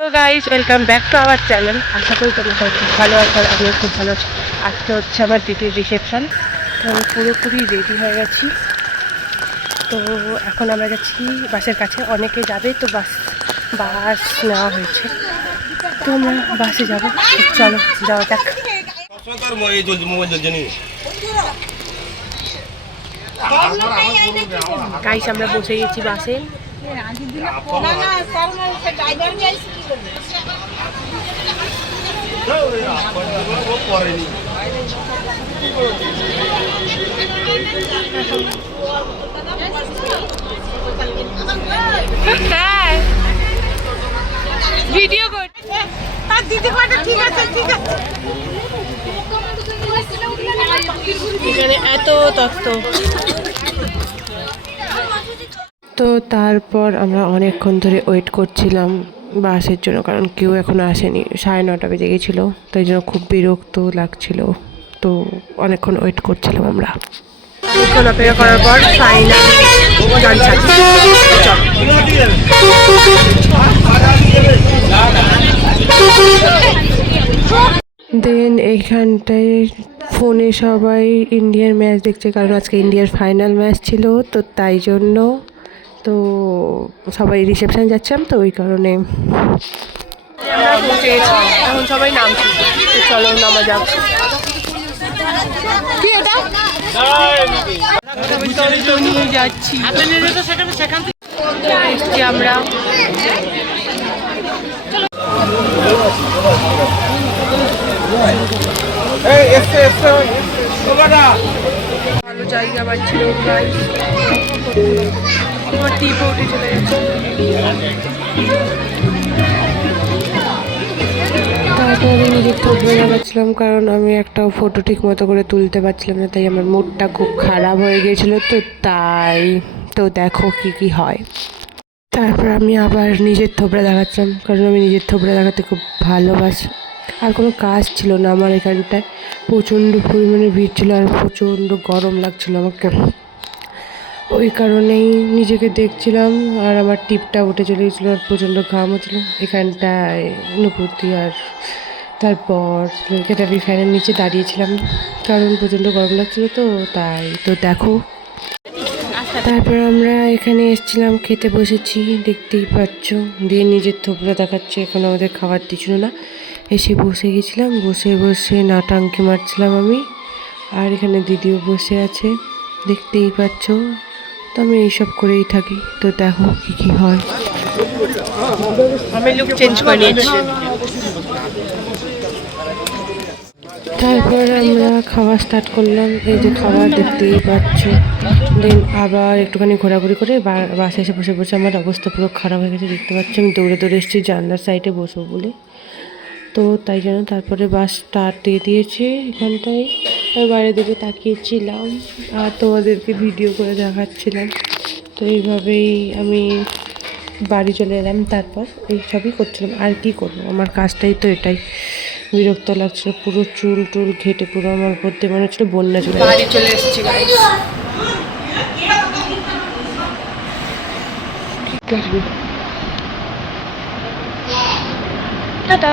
তো guys welcome back to our channel. আশা করি তোমরা সবাই খুব ভালো আছো আর আমিও খুব ভালো আছি। আজকে হচ্ছে আমার দিদির রিসেপশান, তো আমি পুরোপুরি রেডি হয়ে গেছি। তো এখন আমরা যাচ্ছি বাসের কাছে, অনেকে যাবে তো বাস নেওয়া হয়েছে, তো আমরা বাসে যাবো। চলো যাওয়া যাক। গাইস আমরা বসে গেছি বাসে। ভিডিও এখানে এত তথ্য। তো তারপর আমরা অনেকক্ষণ ধরে ওয়েট করছিলাম বাসের জন্য, কারণ কেউ এখনো আসেনি। 9:30 বেজে গেছিলো, তাই জন্য খুব বিরক্ত লাগছিল। তো অনেকক্ষণ ওয়েট করছিলাম আমরা। অনেকক্ষণ অপেক্ষা করার পর দেন এইখানটায় ফোনে সবাই ইন্ডিয়ার ম্যাচ দেখছে, কারণ আজকে ইন্ডিয়ার ফাইনাল ম্যাচ ছিল, তো তাই জন্য তো সবাই রিসেপশন যাচ্ছিলাম, তো ওই কারণে আমরা পৌঁছে গেছি। এখন সবাই নামছি, তো চলো নামা যাক। নিয়ে যাচ্ছি আমরা। ভালো জায়গা পাচ্ছিল, টিপে উঠে চলে গেছে। তারপরে নিজের থোবড়ে লাগাচ্ছিলাম, কারণ আমি একটাও ফটো ঠিক মতো করে তুলতে পারছিলাম না, তাই আমার মুডটা খুব খারাপ হয়ে গিয়েছিলো। তো দেখো কি হয়। তারপর আমি আবার নিজের থোবড়া দেখাচ্ছিলাম, কারণ আমি নিজের থোবড়া দেখাতে খুব ভালোবাসি। আর কোনো কাজ ছিল না আমার এখানটায়, প্রচণ্ড পরিমাণে ভিড় ছিল আর প্রচণ্ড গরম লাগছিল আমাকে, ওই কারণেই নিজেকে দেখছিলাম। আর আমার টিপটা উঠে চলে গেছিলো আর প্রচণ্ড ঘাম হচ্ছিল এখানটায় অনুভূতি। আর তারপর আমি ফ্যানের নিচে দাঁড়িয়েছিলাম, কারণ প্রচণ্ড গরম লাগছিলো, তো তাই তো দেখো। তারপর আমরা এখানে এসেছিলাম, খেতে বসেছি, দেখতেই পাচ্ছ। দিয়ে নিজের থোবড়া দেখাচ্ছে, এখন আমাদের খাবার দিচ্ছিল না। এসে বসে গেছিলাম, বসে বসে নাটাঙ্কি মারছিলাম আমি। আর এখানে দিদিও বসে আছে, দেখতেই পাচ্ছ। তো আমি এইসব করেই থাকি, তো দেখো কি হয়। আমি লুক চেঞ্জ করে নিয়েছি। তারপর আমরা খাওয়া স্টার্ট করলাম, এই যে খাবার দেখতেই পাচ্ছ। দেন আবার একটুখানি ঘোরাঘুরি করে বাসে এসে বসে বসে আমার অবস্থা পুরো খারাপ হয়ে গেছে, দেখতে পাচ্ছি। আমি দৌড়ে দৌড়ে এসেছি জানলার সাইডে বসবো বলে, তো তাই জন্য তারপরে বাস স্টার্ট দিয়ে দিয়েছে এখানটায়। বাইরের দিকে তাকিয়েছিলাম আর তোমাদেরকে ভিডিও করে দেখাচ্ছিলাম। তো এইভাবেই আমি বাড়ি চলে এলাম। তারপর এইসবই করছিলাম, আর কি করবো, আমার কাজটাই তো এটাই। বিরক্ত লাগছিল, পুরো চুল টুল ঘেটে পুরো আমার উপর দিয়ে মনে হচ্ছিল বন্যা চলে বাড়ি চলে এসেছি। টাটা।